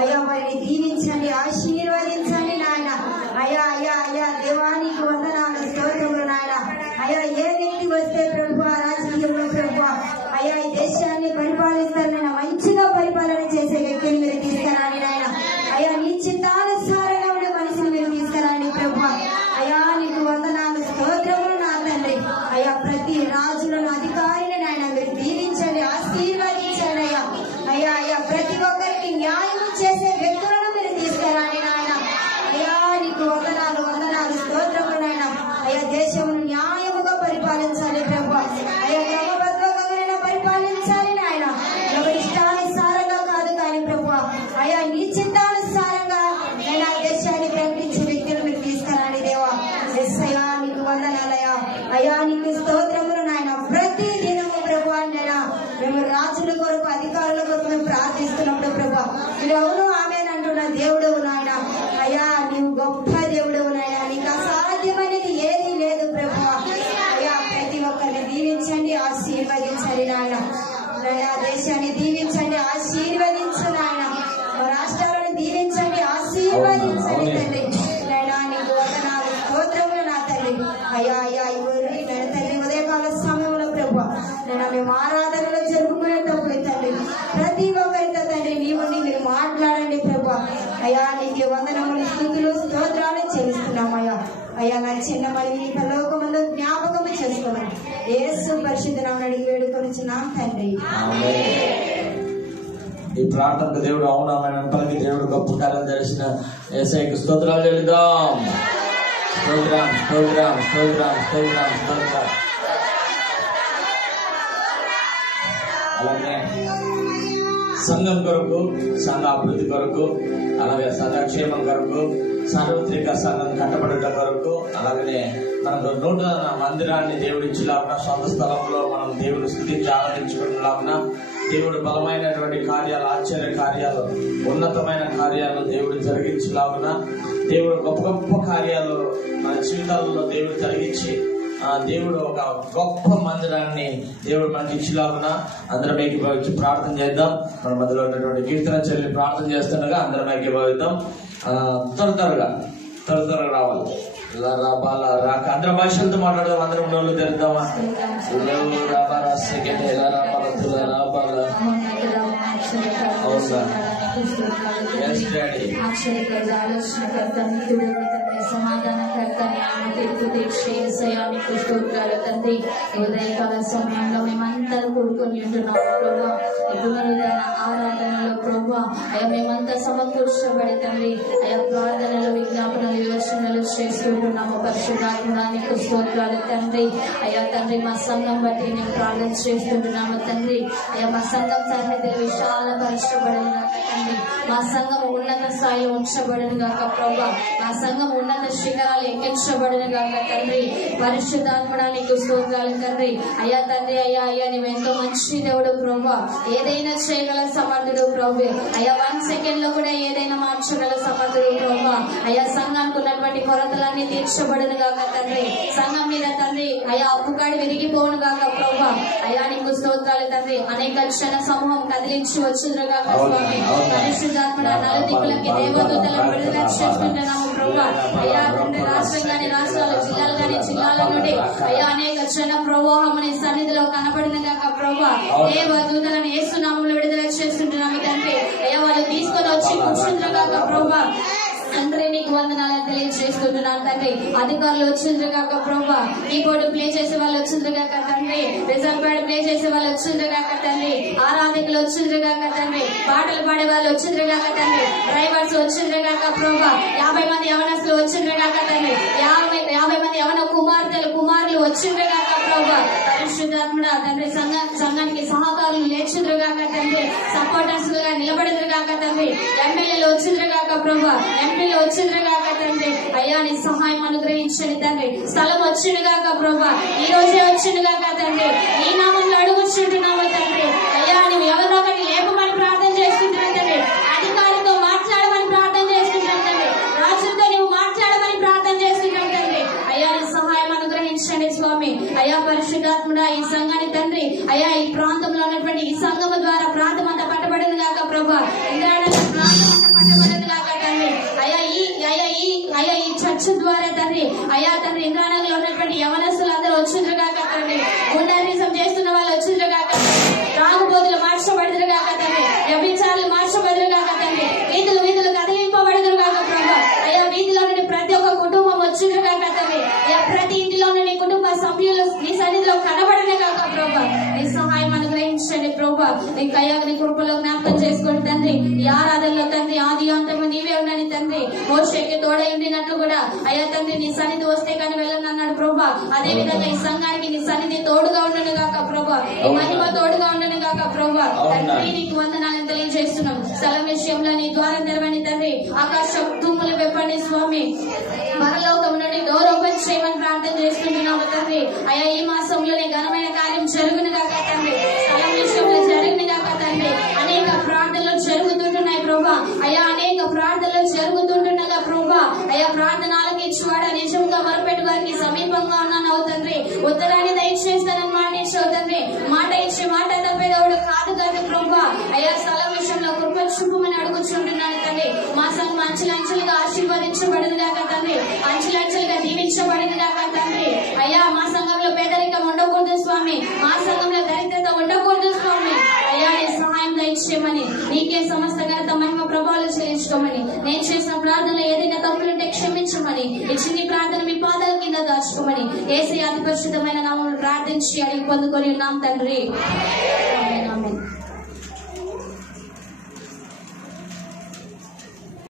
అయ్యా వారిని దీవించండి, ఆశీర్వదించండి నాయన. అయ్యా అయ్యా అయ్యా దేవానికి వందనాలు, స్తోత్రములు నాయన. అయ్యా ఏ వ్యక్తి వస్తే ప్రభు రాజకీయంలో ప్రభు అయ్యా ఈ దేశాన్ని పరిపాలిస్తారు నాయన, మంచిగా పరిపాలన చేసే వ్యక్తిని మీరు తీసుకురాని నాయన. అయ్యా నీ చిత్తానుసారంగా ఉండే మనిషిని మీరు తీసుకురాని ప్రభు. అయ్యా నీకు వందనాలు, స్తోత్రములు నా తండ్రి. అయ్యా ప్రతి రాజులను అధికారిని నాయన మీరు దీవించండి, ఆశీర్వదించండి అయ్యా. అయ్యా అయ్యా ప్రతి ఒక్కరికి న్యాయం చేసే వ్యక్తులను మీరు తీసుకురాని నాయన. అయ్యా నీకు వందనాలు, వందనాలు, స్తోత్రములు నాయన. అయ్యా దేశమును న్యాయముగా పరిపాలించాలి ప్రభు. అయ్యా క్రమబద్ధంగా పరిపాలించాలి నాయన. ఎవరి ఇష్టానుసారంగా కాదు కానీ ప్రభు అయ్యా నీ చిత్తానుసారంగా నేను దేశాన్ని ప్రకటించే వ్యక్తులు మీరు తీసుకురాని దేవా. ఎస్ అయ్యా నీకు వందనాలయ్యా. అయ్యా నీకు స్తోత్రములు నాయన. ప్రతి దినము ప్రభు నైనా మేము రాజుల కొరకు అధికారుల కొరకు మేము ప్రార్థిస్తున్నప్పుడు ప్రభు మీరు అవును ఆమేనంటున్న దేవుడవు నాయన. అయ్యా నీవు గొప్ప దేవుడవు నాయన, నీకు అసాధ్యమైనది ఏది లేదు ప్రభు. అయ్యా ప్రతి ఒక్కరిని దీవించండి, ఆశీర్వదించండి నాయన. నైనా దేశాన్ని దీవించండి, ఆశీర్వదించు నాయన. రాష్ట్రాలను దీవించండి, ఆశీర్వదించండి తండ్రి. నైనా నీకు వందనాలు, స్తోత్రములు నా తండ్రి. అయ్యా అయ్యా నేను తండ్రి ఉదయకాల సమయంలో ప్రభు నేను మేము ఆరాధనలో జరుపుకునేటప్పుడు తండ్రి ప్రతి ఒక్కరితో తండ్రి నీవుండి మీరు మాట్లాడండి ప్రభు. అయ్యా నీకు వందనములు, స్తుతులు, స్తోత్రాలు చెల్లిస్తున్నామయ్యా. అయ్యా నా చిన్న మళ్ళీ పరలోకములో జ్ఞాపకము చేసుకోమని యేసు పరిశుద్ధ నామమున అడిగి వేడుకొనుచున్నాం తండ్రి. ఈ ప్రార్థనకు దేవుడు అవునామని పలికి దేవుడు గొప్ప కార్యాలు తెలిసిన యేసయ్యకు స్తోత్రాలు చెల్లిద్దాం. స్తోత్రం స్తోత్రం స్తోత్రం స్తోత్రం స్తోత్రం. అలాగే సంఘం కొరకు, సంఘ అభివృద్ధి కొరకు, అలాగే సంఘక్షేమం కొరకు, సార్వత్రిక సంఘం కట్టబడుట కొరకు, అలాగనే మనకు నూతన మందిరాన్ని దేవుడు ఇచ్చేలాగున, సొంత స్థలంలో మనం దేవుడు స్థుతించి ఆరాధించుకునేలాగున, దేవుడు బలమైనటువంటి కార్యాలు, ఆశ్చర్య కార్యాలు, ఉన్నతమైన కార్యాలు దేవుడు జరిగించేలాగున, దేవుడు గొప్ప గొప్ప కార్యాలు మన జీవితాలలో దేవుడు జరిగించి దేవుడు ఒక గొప్ప మందిరాన్ని దేవుడు మనకి ఇచ్చేలాగున అందరం ఏకీభవించి ప్రార్థన చేద్దాం. మన మధ్యలో ఉన్నటువంటి కీర్తన చెల్లి ప్రార్థన చేస్తుండగా అందరం ఏకీభవిద్దాం. త్వరగా రావాలి. ఇలా రాబాలా రాక అందరం భాషలతో మాట్లాడదాం. అందరం నోళ్ళు తెరుద్దామా? రాబాలా సెకండ్ ఎలా రాబాలా తులా రాబాలా అవునా సమాధానకర్త తీర్పు తీర్చేసయానికి స్తోత్రాలు తండ్రి. ఉదయకాల సమయంలో మేమంతా కూడుకొని ఉంటున్నాము ప్రభా. ఇప్పుడు ఆరాధనలో ప్రభా అయ్యా మేమంతా సమకూర్చబడి తండ్రి అయ్యా ప్రార్థనలు, విజ్ఞాపనలు, వివరణలు చేస్తుంటున్నాము. పరిశుద్ధాత్మడానికి స్తోత్రాలు తండ్రి. అయ్యా తండ్రి మా సంఘం బట్టి మేము ప్రార్థన చేస్తుంటున్నాము తండ్రి. అయ్యా మా సంఘం సన్నిధి విశాలపరచబడిన తండ్రి, మా సంఘం ఉన్నత స్థాయిలో ఉంచబడిన గాక ప్రభా. మా సంఘం ఉన్నత శిఖరాలు ఎక్కించబడిన గాక తండ్రి. పరిశుద్ధాత్మడానికి స్తోత్రాలు తండ్రి. అయ్యా తండ్రి అయ్యా అయ్యా నువ్వు ఎంతో మంచి దేవుడు ప్రభా. ఏదైనా చేయగల సమర్థుడు ప్రభు. అయ్యా 1 సెకండ్ లో కూడా ఏదైనా మార్చగల సమర్థుడు ప్రభా. అయ్యా సంఘానికి ఉన్నటువంటి కొరతలన్నీ తీర్చబడిన గాక తండ్రి. సంఘం మీద తండ్రి అయ్యా అప్పుకాడి విరిగిపోను గాక ప్రభా. అయ్యా నీకు స్తోత్రాలు తండ్రి. అనేక క్షణ సమూహం కదిలించి వచ్చుదురు గాక స్వామి. పరిశుద్ధాత్మ నలుదిక్కులకి దేవదూతలను విడుదల చేస్తుంటున్నాము ప్రభా. అయ్యా తండ్రి రాష్ట్రం గాని రాష్ట్రాలు, జిల్లాలు గాని జిల్లాల నుండి అయ్యా అనేక క్షణ ప్రవాహం నీ సన్నిధిలో కనబడిన గాక ప్రభా. దేవదూతలను యేసు నామములో విడుదల చేస్తుంటున్నాము తండ్రి. అయ్యా వాళ్ళు తీసుకొని వచ్చి కూర్చుంటారు గాక ప్రభా. తండ్రి నీకు వందనాలు తెలియజేస్తున్నాను తండ్రి. అధికారులు వచ్చిండ్రు కాక ప్రభా. కీబోర్డు ప్లే చేసే వాళ్ళు వచ్చిండ్రు కాక తండ్రి. రిజర్వ్ ప్యాడ్ ప్లే చేసే వాళ్ళు వచ్చిండ్రు కాక తండ్రి. ఆరాధకులు వచ్చిండ్రు కాక తండ్రి. పాటలు పాడే వాళ్ళు వచ్చిండ్రు కాక తండ్రి. డ్రైవర్స్ వచ్చిండ్రు కాక ప్రభా. 50 మంది యవనస్తులు వచ్చిండ్రు కాక తండ్రి. 50 మంది యవన కుమారులు వచ్చిండ్రు కాక ప్రభా. పరిశుద్ధాత్ముడా తండ్రి సంఘానికి సహకారులు లేచిండ్రు కాక తండ్రి. సపోర్టర్స్ గా నిలబడిండ్రు కాక తండ్రి. ఎమ్మెల్యేలు వచ్చిండ్రు కాక ప్రభా. ఎంపీలు వచ్చిండ్రు కాక తండ్రి. అయ్యా నీ సహాయం అనుగ్రహించండి తండ్రి. స్థలం వచ్చిండు కాక ప్రభా. ఈ రోజే వచ్చిండు కాక తండ్రి. ఈ నామంలో అడుగుచుంటున్నాము తండ్రి. అయ్యా నువ్వు ఎవరినో ఒకటి లేపమని ప్రార్థన చేస్తుంటున్నావు తండ్రి. అధికారితో మాట్లాడమని ప్రార్థన చేస్తుంటాం తండ్రి. రాజులతో నువ్వు మాట్లాడమని ప్రార్థన చేస్తుంటాం తండ్రి. అయ్యా నీ సహాయం అనుగ్రహించండి స్వామి. అయ్యా పరిశుద్ధాత్ముడా ఈ సంఘాన్ని తండ్రి అయ్యా ఈ ప్రాంతంలో ఉన్నటువంటి ఈ సంఘము ద్వారా ప్రాంతం అంతా పట్టబడింది కాక ప్రభా. ఇంకా ప్రాంతం అయ్యా నీ కృపలో జ్ఞాపకం చేసుకోండి తండ్రి. ఈ ఆరాధనలో తండ్రి ఆది అంతము నీవే ఉన్నాని తండ్రి. మోషేకి తోడై ఉండినట్లు కూడా అయ్యా తండ్రి నీ సన్నిధి వస్తే కానీ వెళ్ళను అన్నాడు ప్రభా. అదే విధంగా ఈ సంఘానికి నీ సన్నిధి తోడుగా ఉండను గాక ప్రభా. మహిమ తోడుగా ఉండను గాక ప్రభా. తండ్రి నీకు వందనాలను తెలియజేస్తున్నాం. స్థలం విషయంలో నీ ద్వారం తెరవని తండ్రి. ఆకాశ తూములు వెప్పండి స్వామి. పరలోకం నుండి డోర్ ఓపెన్ చేయమని ప్రార్థన చేసుకుంటున్నాము తండ్రి. అయ్యా ఈ మాసంలోనే ఘనమైన కార్యం జరుగును గాక తండ్రి. స్థలం విషయంలో జరుగును గాక తండ్రి. అనేక ప్రార్థనలు జరుగుతుంటున్నాయి ప్రభా. అయ్యా అనేక ప్రార్థనలు జరుగుతుంటుండగా ప్రభా అయ్యా ప్రార్థన ఆలకించువాడా నిజంగా మొరపెట్టు వారికి సమీపంగా ఉన్నాను తండ్రి. ఉత్తరాన్ని దయచేస్తానని మాట ఇచ్చావు తండ్రి. మాట ఇచ్చి మాట తప్పేదవుడు కాదు కదా ప్రభా. అయ్యా స్థలం విషయంలో కృప చూపమని అడుగుచుంటున్నాను తండ్రి. మా సంఘం అంచెలంచెలుగా ఆశీర్వదించబడింది కాక తండ్రి. అంచెలంచెలుగా దీవించబడింది కాక తండ్రి. అయ్యా మా సంఘంలో పేదరికం ఉండకూడదు స్వామి. మా సంఘంలో దరిద్రత ఉండకూడదు స్వామి. అయ్యా నీ సహాయం దయచేయమని నీకే సమస్త ఘనత మహిమ ప్రభావాలు చెల్లించుకోమని నేను చేసిన ప్రార్థనలో ఏదైనా తప్పులుంటే క్షమించమని ఇచ్చిన ప్రార్థన మీ పాదాల కింద దాచుకోమని యేసయ్య అతి పరిశుద్ధమైన నామములో ప్రార్థించి అడిగి పొందుకొని ఉన్నాం తండ్రి. ఆమేన్.